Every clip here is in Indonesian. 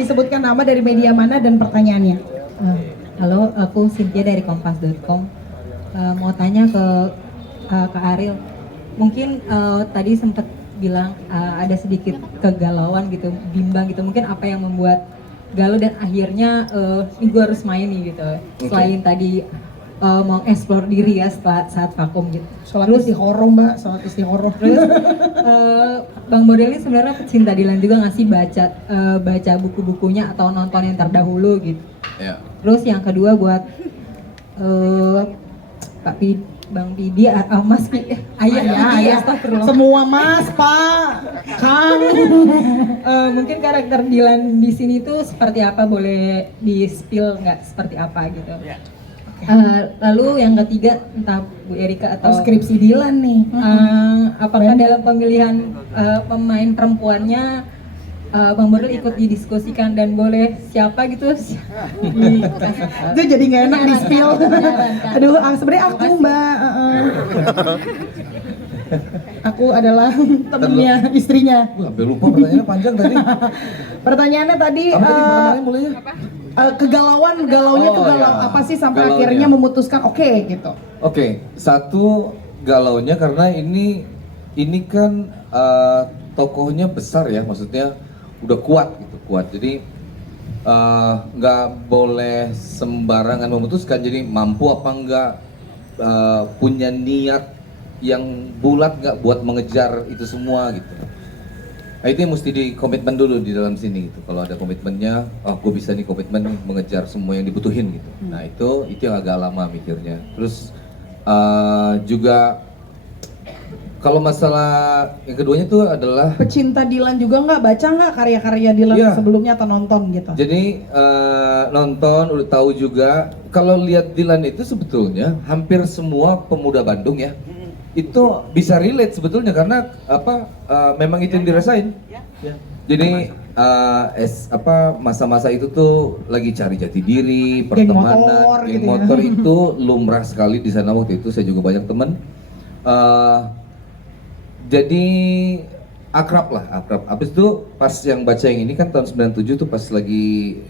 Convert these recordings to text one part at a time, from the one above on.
Disebutkan nama dari media mana dan pertanyaannya. Halo, aku Cynthia dari kompas.com. Mau tanya ke Kak Ariel. Mungkin tadi sempat bilang ada sedikit kegalauan gitu, bimbang gitu. Mungkin apa yang membuat galau dan akhirnya ini gue harus main nih gitu. Selain tadi mau explore diri ya saat vakum gitu. Sholat istihoroh mbak, sholat istihoroh. Terus Bang Boril ini sebenarnya pecinta Dilan juga nggak sih baca buku-bukunya atau nonton yang terdahulu gitu. Ya. Terus yang kedua buat Bang Pidi, Mas Ayah, astagfirullah. Semua mas, pak, kang. Mungkin karakter Dilan di sini tuh seperti apa, boleh di spill nggak seperti apa gitu. Lalu yang ketiga entah Bu Erika atau skripsi Dilan nih. Apakah dalam pemilihan pemain perempuannya Bang Boril ikut didiskusikan dan boleh siapa gitu? Itu jadi nggak enak di spill. Aduh, sebenarnya aku mbak. Aku adalah temennya istrinya. Sampai lupa pertanyaannya panjang tadi. Pertanyaannya tadi. Pertanyaannya mulainya? Galaunya tuh galau apa sih sampai galaunya. akhirnya memutuskan oke gitu. Oke, satu galaunya karena ini kan tokohnya besar ya, maksudnya udah kuat gitu, kuat. Jadi nggak boleh sembarangan memutuskan. Jadi mampu apa enggak, punya niat yang bulat nggak buat mengejar itu semua gitu. Nah, itu yang mesti dikomitmen dulu di dalam sini gitu. Kalau ada komitmennya, oh gue bisa nih komitmen mengejar semua yang dibutuhin gitu. Nah itu yang agak lama mikirnya. Terus juga kalau masalah yang keduanya tuh adalah pecinta Dilan juga nggak, baca nggak karya-karya Dilan sebelumnya atau nonton gitu? Jadi nonton, udah tahu juga. Kalau lihat Dilan itu sebetulnya hampir semua pemuda Bandung ya itu bisa relate sebetulnya karena memang itu yang dirasain. Jadi masa-masa itu tuh lagi cari jati diri, pertemanan, geng motor itu lumrah sekali di sana waktu itu. Saya juga banyak teman. Jadi akrab. Habis itu pas yang baca yang ini kan tahun 97 tuh pas lagi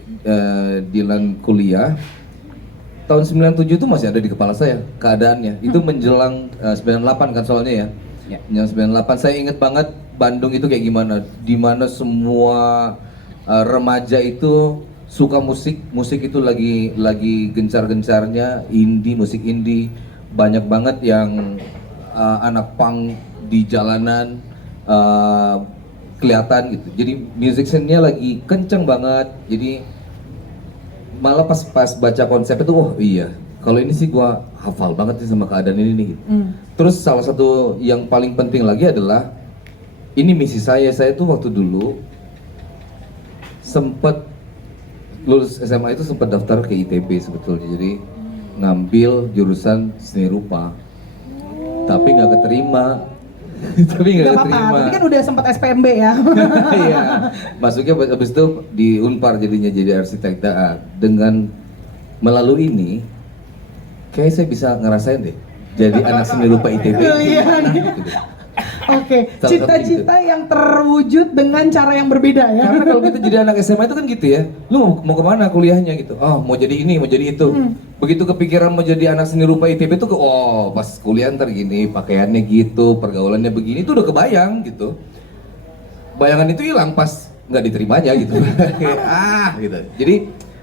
Dilan kuliah. Tahun 97 itu masih ada di kepala saya keadaannya. Itu menjelang 98 kan soalnya ya. Yang 98 saya inget banget Bandung itu kayak gimana. Dimana semua remaja itu suka musik. Musik itu lagi gencar-gencarnya musik indie. Banyak banget yang anak punk di jalanan kelihatan gitu. Jadi music scene-nya lagi kenceng banget. Jadi malah pas baca konsep itu, oh iya, kalau ini sih gua hafal banget sih sama keadaan ini nih. Gitu. Terus salah satu yang paling penting lagi adalah ini misi saya tuh waktu dulu sempat lulus SMA itu sempat daftar ke ITB sebetulnya, jadi ngambil jurusan seni rupa, tapi nggak keterima. Tapi nggak keterima. Tapi kan udah sempat SPMB ya. Iya, masuknya habis itu di Unpar jadinya jadi arsitek. Dengan melalui ini, kayak saya bisa ngerasain deh jadi anak seni rupa ITB. Oke, cita-cita yang terwujud dengan cara yang berbeda ya. Karena kalau kita jadi anak SMA itu kan gitu ya, lu mau kemana kuliahnya gitu, oh mau jadi ini, mau jadi itu. Begitu kepikiran mau jadi anak seni rupa ITB tuh pas kuliah ntar gini, pakaiannya gitu, pergaulannya begini, itu udah kebayang gitu. Bayangan itu hilang pas nggak diterimanya gitu. Gitu. Jadi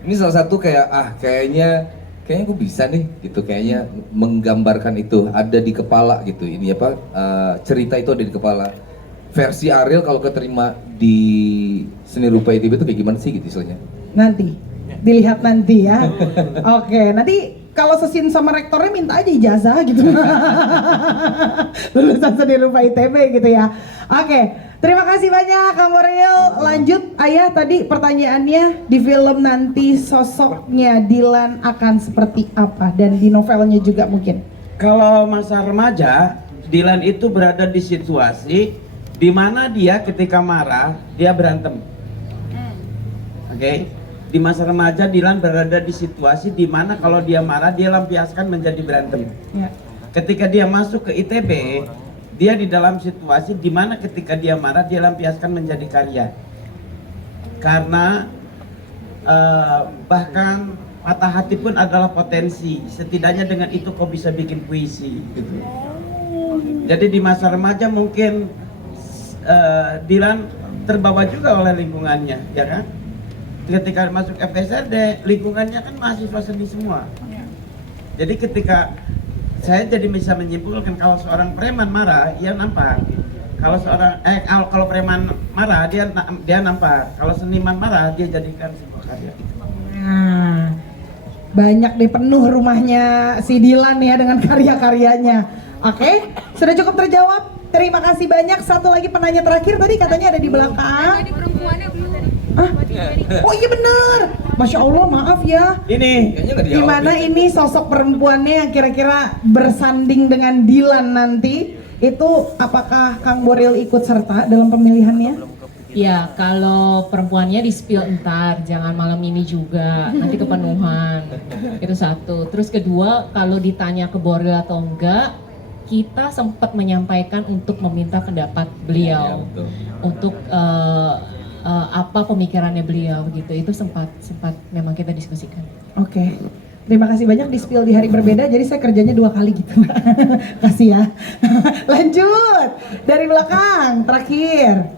ini salah satu kayaknya gue bisa nih gitu, kayaknya menggambarkan itu ada di kepala gitu. Ini cerita itu ada di kepala. Versi Ariel kalau keterima di seni rupa ITB itu kayak gimana sih gitu istilahnya? Nanti dilihat nanti ya. Oke, nanti kalau sesin sama rektornya minta aja ijazah gitu. Lulusan seni rupa ITB gitu ya. Oke. Terima kasih banyak Kang Boril. Lanjut Ayah, tadi pertanyaannya di film nanti sosoknya Dilan akan seperti apa dan di novelnya juga mungkin. Kalau masa remaja, Dilan itu berada di situasi di mana dia ketika marah dia berantem. Oke. Di masa remaja Dilan berada di situasi di mana kalau dia marah dia lampiaskan menjadi berantem. Ya. Ketika dia masuk ke ITB, dia di dalam situasi di mana ketika dia marah dia lampiaskan menjadi karya. Karena bahkan patah hati pun adalah potensi. Setidaknya dengan itu kau bisa bikin puisi gitu. Jadi di masa remaja mungkin Dilan terbawa juga oleh lingkungannya, ya kan? Ketika masuk FSRD, lingkungannya kan mahasiswa seni semua. Jadi ketika saya jadi bisa menyimpulkan kalau seorang preman marah, ia nampak. Kalau seorang kalau preman marah, dia nampak. Kalau seniman marah, dia jadikan sebuah karya. Nah, banyak deh penuh rumahnya si Dilan ya dengan karya-karyanya. Oke, sudah cukup terjawab. Terima kasih banyak. Satu lagi penanya terakhir tadi katanya ada di belakang. Tadi perempuannya belum tadi. Hah? Oh iya benar. Masya Allah, maaf ya. Ini Kayaknya nggak dijawab Gimana ya. ini sosok perempuannya yang kira-kira bersanding dengan Dilan nanti? Itu apakah Kang Boril ikut serta dalam pemilihannya? Ya, kalau perempuannya di spill entar, jangan malam ini juga, nanti kepenuhan. Itu satu. Terus kedua, kalau ditanya ke Boril atau enggak, kita sempat menyampaikan untuk meminta pendapat Ya, beliau betul. untuk apa pemikirannya beliau gitu. Itu sempat memang kita diskusikan. Oke. Terima kasih banyak di spill di hari berbeda, jadi saya kerjanya 2 kali gitu. Kasih ya. Lanjut dari belakang terakhir.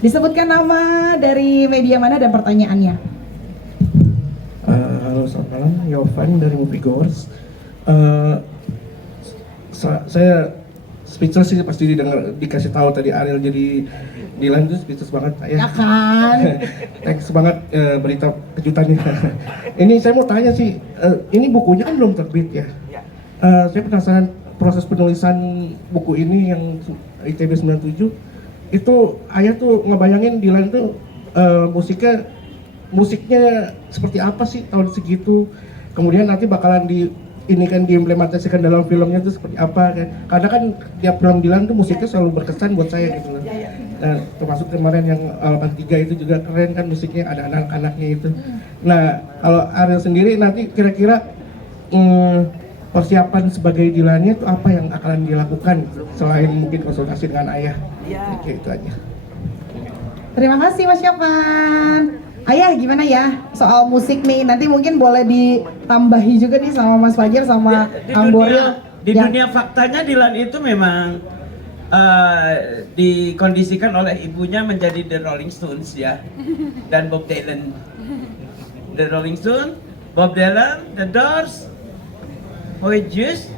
Disebutkan nama dari media mana dan pertanyaannya. Halo, selamat malam. Yovan dari Movie Goers. Saya speechless sih pasti dikasih tahu tadi Ariel jadi Dilan tuh speechless banget Ya kan? Thanks banget berita kejutannya. Ini saya mau tanya sih, ini bukunya kan belum terbit ya. Saya penasaran proses penulisan buku ini yang ITB 97 itu ayah tuh ngebayangin Dilan tuh musiknya seperti apa sih tahun segitu, kemudian nanti bakalan diimplementasikan dalam filmnya tuh seperti apa kan, karena kan tiap film Dilan tuh musiknya selalu berkesan buat saya gitu loh. Nah, termasuk kemarin yang 83 itu juga keren kan musiknya, ada anak-anaknya itu. Nah, kalau Ariel sendiri nanti kira-kira persiapan sebagai Dilannya itu apa yang akan dilakukan selain mungkin konsultasi dengan ayah? Oke, itu aja. Terima kasih Mas Yovan. Ayah gimana ya soal musik nih? Nanti mungkin boleh ditambahi juga nih sama Mas Fajar sama Kang Boril. Di dunia faktanya Dilan itu memang dikondisikan oleh ibunya menjadi The Rolling Stones ya, dan Bob Dylan. The Rolling Stones, Bob Dylan, The Doors, Boy George.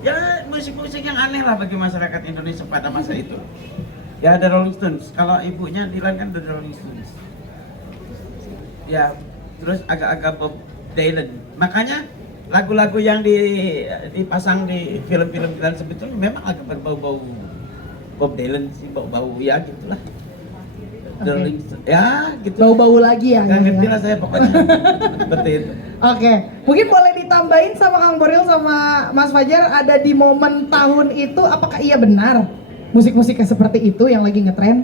Ya musik-musik yang aneh lah bagi masyarakat Indonesia pada masa itu. Ya The Rolling Stones. Kalau ibunya Dilan kan The Rolling Stones. Ya, terus agak-agak Bob Dylan. Makanya lagu-lagu yang dipasang di film-film Dilan sebetulnya memang agak berbau-bau Bob Dylan sih, bau-bau ya gitulah. The Rolling Stones. Ya, gitu. Bau-bau lagi ya. Gak ngerti ya. lah saya pokoknya. Seperti itu. Oke, mungkin boleh ditambahin sama Kang Boril sama Mas Fajar, ada di momen tahun itu apakah iya benar musik-musiknya seperti itu yang lagi ngetren?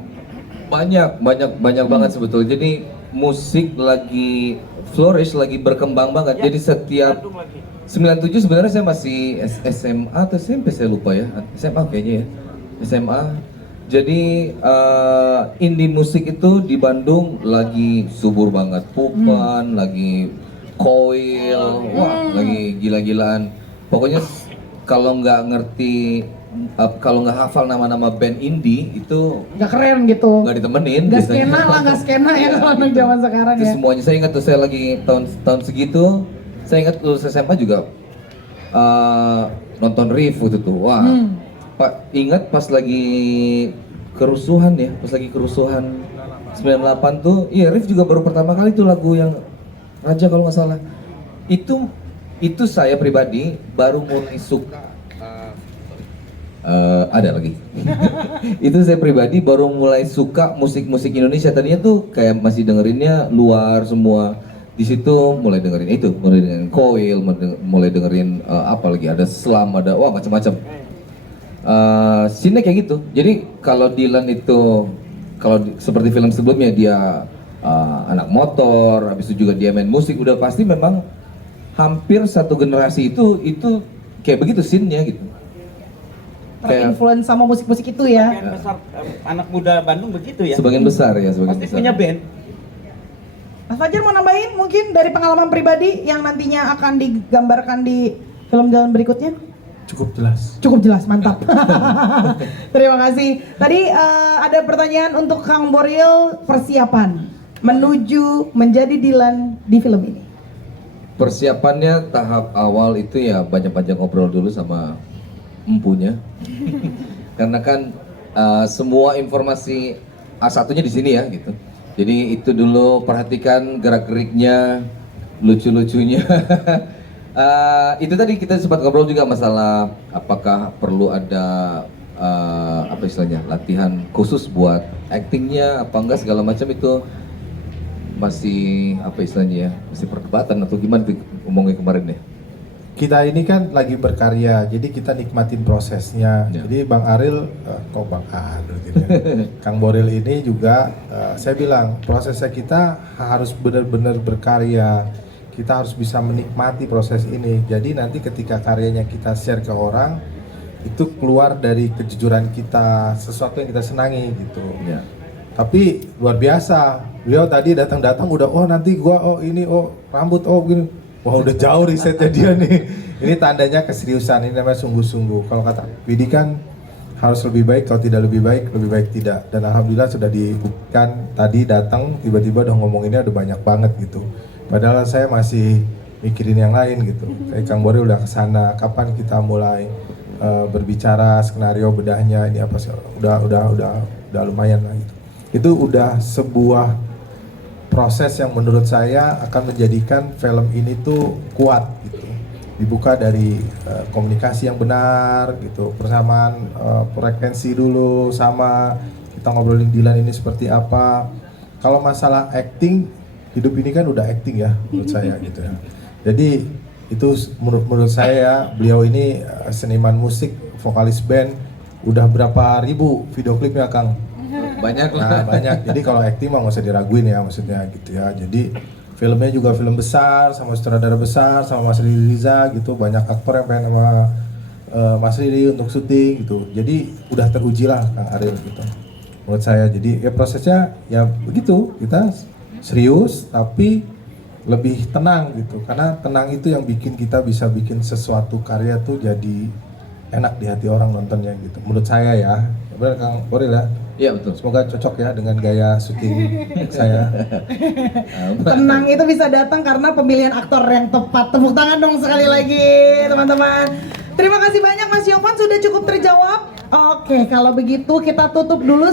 Banyak banget sebetulnya. Jadi musik lagi flourish, lagi berkembang banget. Jadi setiap 97 sebenarnya saya masih SMA atau SMP saya lupa ya. SMA kayaknya ya. SMA. Jadi indie musik itu di Bandung lagi subur banget. Pupan, lagi Coil, wah lagi gila-gilaan. Pokoknya kalau nggak ngerti, kalau nggak hafal nama-nama band indie itu Gak keren gitu. nggak ditemenin. Gak biasanya. skena lah, gak skena ya kalau anak zaman sekarang Itu ya. semuanya saya ingat tuh, saya lagi tahun segitu, saya ingat lulus SMA juga nonton Riff waktu itu. Wah, Pak ingat pas lagi kerusuhan ya, pas lagi kerusuhan 98 tuh, iya Riff juga baru pertama kali tuh lagu yang Raja kalau nggak salah. Itu saya pribadi baru mulai suka. Ada lagi. Itu saya pribadi baru mulai suka musik-musik Indonesia. Tadinya tuh kayak masih dengerinnya luar semua. Di situ mulai dengerin itu, mulai dengerin Coil, mulai dengerin apa lagi, ada Slam, ada wah macam-macam. Scene kayak gitu. Jadi kalau Dilan itu seperti film sebelumnya dia anak motor, habis itu juga dia main musik, udah pasti memang hampir satu generasi itu kayak begitu scene-nya gitu. Terinfluence sama musik-musik itu ya. Sebagian besar anak muda Bandung begitu ya. Sebagian besar ya, sebagian Pasti besar. punya band. Mas Fajar mau nambahin mungkin dari pengalaman pribadi yang nantinya akan digambarkan di film jalan berikutnya? Cukup jelas. Cukup jelas, mantap. Terima kasih. Tadi ada pertanyaan untuk Kang Boril, persiapan menuju menjadi Dilan di film ini. Persiapannya tahap awal itu ya banyak-banyak ngobrol dulu sama empunya. Karena kan semua informasi A1-nya di sini ya gitu. Jadi itu dulu perhatikan gerak-geriknya, lucu-lucunya. Itu tadi kita sempat ngobrol juga masalah apakah perlu ada apa istilahnya latihan khusus buat actingnya apa enggak segala macam itu masih apa istilahnya ya masih perdebatan atau gimana tuh ngomongnya kemarin ya. Kita ini kan lagi berkarya, jadi kita nikmatin prosesnya. Ya. Jadi Bang Aril, kok Bang Aril gitu ya. Kang Boril ini juga, saya bilang prosesnya kita harus benar-benar berkarya. Kita harus bisa menikmati proses ini. Jadi nanti ketika karyanya kita share ke orang, itu keluar dari kejujuran kita, sesuatu yang kita senangi gitu. Ya. Tapi luar biasa, beliau tadi datang-datang udah, oh nanti gua, oh ini, oh rambut, oh gini. Wah udah jauh risetnya dia nih. Ini tandanya keseriusan, ini namanya sungguh-sungguh. Kalau kata Widi kan harus lebih baik, kalau tidak lebih baik tidak. Dan alhamdulillah sudah dibuktikan tadi datang tiba-tiba udah ngomonginnya udah banyak banget gitu. Padahal saya masih mikirin yang lain gitu. Kayak Kang Boril udah kesana, kapan kita mulai berbicara skenario bedahnya ini apa sih? Udah lumayan lah gitu. Itu udah sebuah proses yang menurut saya akan menjadikan film ini tuh kuat gitu. Dibuka dari komunikasi yang benar gitu, persamaan frekuensi dulu sama kita ngobrolin Dilan ini seperti apa. Kalau masalah acting, hidup ini kan udah acting ya menurut saya gitu ya. Jadi itu menurut saya beliau ini seniman musik, vokalis band, udah berapa ribu video klipnya Kang? Banyak lah. Nah, banyak. Jadi kalau acting mah nggak usah diraguin ya maksudnya gitu ya. Jadi filmnya juga film besar sama sutradara besar sama Mas Riri Riza gitu. Banyak aktor yang pengen sama Mas Riri untuk syuting gitu. Jadi udah teruji lah Kang Ariel gitu. Menurut saya. Jadi ya prosesnya ya begitu. Kita serius tapi lebih tenang gitu. Karena tenang itu yang bikin kita bisa bikin sesuatu karya tuh jadi enak di hati orang nontonnya gitu. Menurut saya ya. Benar Kang Boril ya? Iya betul. Semoga cocok ya dengan gaya syuting saya. Tenang itu bisa datang karena pemilihan aktor yang tepat. Tepuk tangan dong sekali lagi teman-teman. Terima kasih banyak Mas Yofan sudah cukup terjawab. Oke, kalau begitu kita tutup dulu.